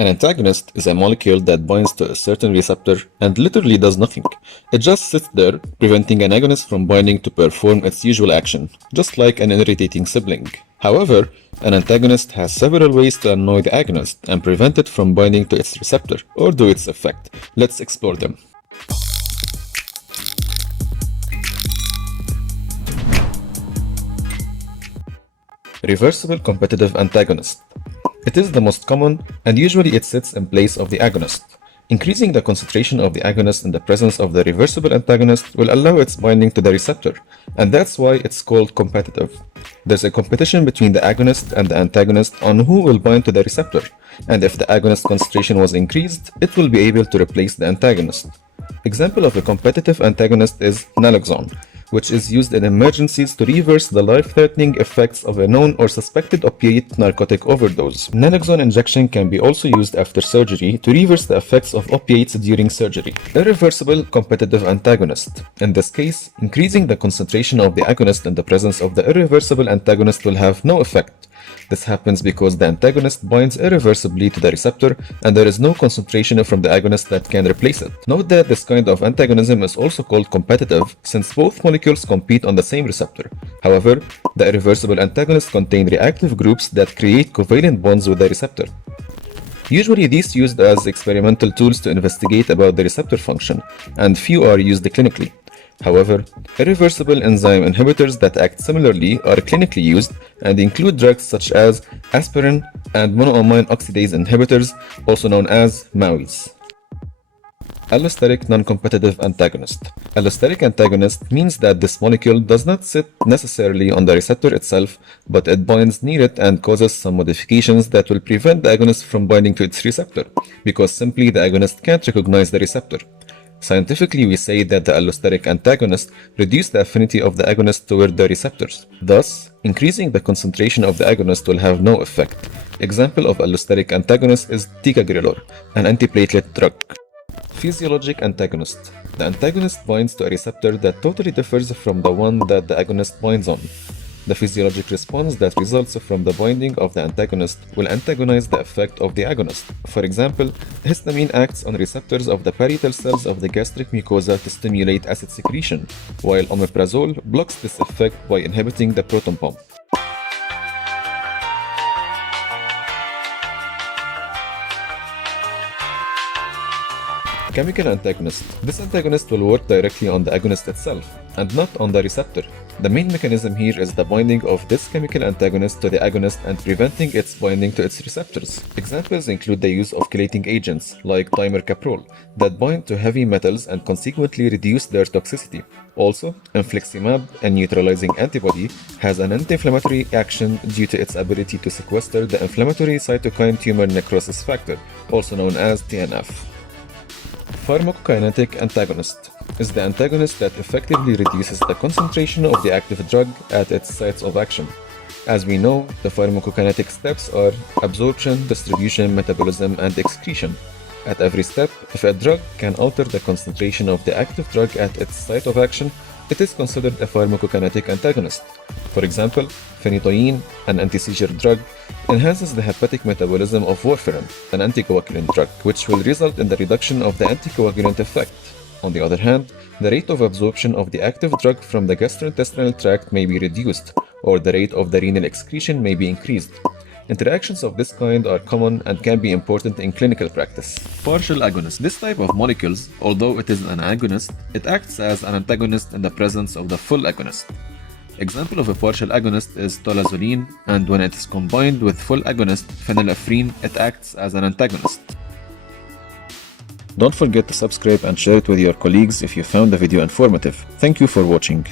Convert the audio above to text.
An antagonist is a molecule that binds to a certain receptor and literally does nothing. It just sits there, preventing an agonist from binding to perform its usual action, just like an irritating sibling. However, an antagonist has several ways to annoy the agonist and prevent it from binding to its receptor or do its effect. Let's explore them. Reversible competitive antagonist. It is the most common, and usually it sits in place of the agonist. Increasing the concentration of the agonist in the presence of the reversible antagonist will allow its binding to the receptor, and that's why it's called competitive. There's a competition between the agonist and the antagonist on who will bind to the receptor, and if the agonist concentration was increased, it will be able to replace the antagonist. Example of a competitive antagonist is naloxone, which is used in emergencies to reverse the life-threatening effects of a known or suspected opiate narcotic overdose. Naloxone injection can be also used after surgery to reverse the effects of opiates during surgery. Irreversible competitive antagonist. In this case, increasing the concentration of the agonist in the presence of the irreversible antagonist will have no effect. This happens because the antagonist binds irreversibly to the receptor and there is no concentration from the agonist that can replace it. Note that this kind of antagonism is also called competitive since both molecules compete on the same receptor. However, the irreversible antagonists contain reactive groups that create covalent bonds with the receptor. Usually these are used as experimental tools to investigate about the receptor function, and few are used clinically. However, irreversible enzyme inhibitors that act similarly are clinically used and include drugs such as aspirin and monoamine oxidase inhibitors, also known as MAOIs. Allosteric non-competitive antagonist. Allosteric antagonist means that this molecule does not sit necessarily on the receptor itself, but it binds near it and causes some modifications that will prevent the agonist from binding to its receptor, because simply the agonist can't recognize the receptor. Scientifically, we say that the allosteric antagonist reduces the affinity of the agonist toward the receptors. Thus, increasing the concentration of the agonist will have no effect. Example of allosteric antagonist is ticagrelor, an antiplatelet drug. Physiologic Antagonist. The antagonist binds to a receptor that totally differs from the one that the agonist binds on. The physiologic response that results from the binding of the antagonist will antagonize the effect of the agonist. For example, histamine acts on receptors of the parietal cells of the gastric mucosa to stimulate acid secretion, while omeprazole blocks this effect by inhibiting the proton pump. Chemical antagonist. This antagonist will work directly on the agonist itself, and not on the receptor. The main mechanism here is the binding of this chemical antagonist to the agonist and preventing its binding to its receptors. Examples include the use of chelating agents, like dimercaprol, that bind to heavy metals and consequently reduce their toxicity. Also, infliximab, a neutralizing antibody, has an anti-inflammatory action due to its ability to sequester the inflammatory cytokine tumor necrosis factor, also known as TNF. Pharmacokinetic Antagonist is the antagonist that effectively reduces the concentration of the active drug at its sites of action. As we know, the pharmacokinetic steps are absorption, distribution, metabolism, and excretion. At every step, if a drug can alter the concentration of the active drug at its site of action, it is considered a pharmacokinetic antagonist. For example, phenytoin, an anti-seizure drug, enhances the hepatic metabolism of warfarin, an anticoagulant drug, which will result in the reduction of the anticoagulant effect. On the other hand, the rate of absorption of the active drug from the gastrointestinal tract may be reduced, or the rate of the renal excretion may be increased. Interactions of this kind are common and can be important in clinical practice. Partial agonist. This type of molecules, although it is an agonist, it acts as an antagonist in the presence of the full agonist. Example of a partial agonist is tolazoline, and when it is combined with full agonist phenylephrine, it acts as an antagonist. Don't forget to subscribe and share it with your colleagues if you found the video informative. Thank you for watching.